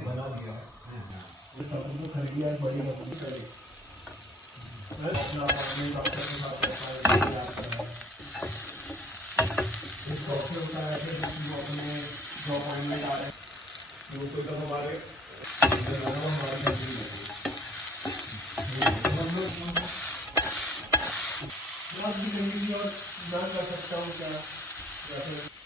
बना दिया खरीदी है बड़ी कंपनी करी डॉक्टर के साथ इस डॉक्टर का ऐसे अपने जो अपॉइंटमेंट आ रहे हैं वो तो तब हमारे और जान कर सकता हूँ क्या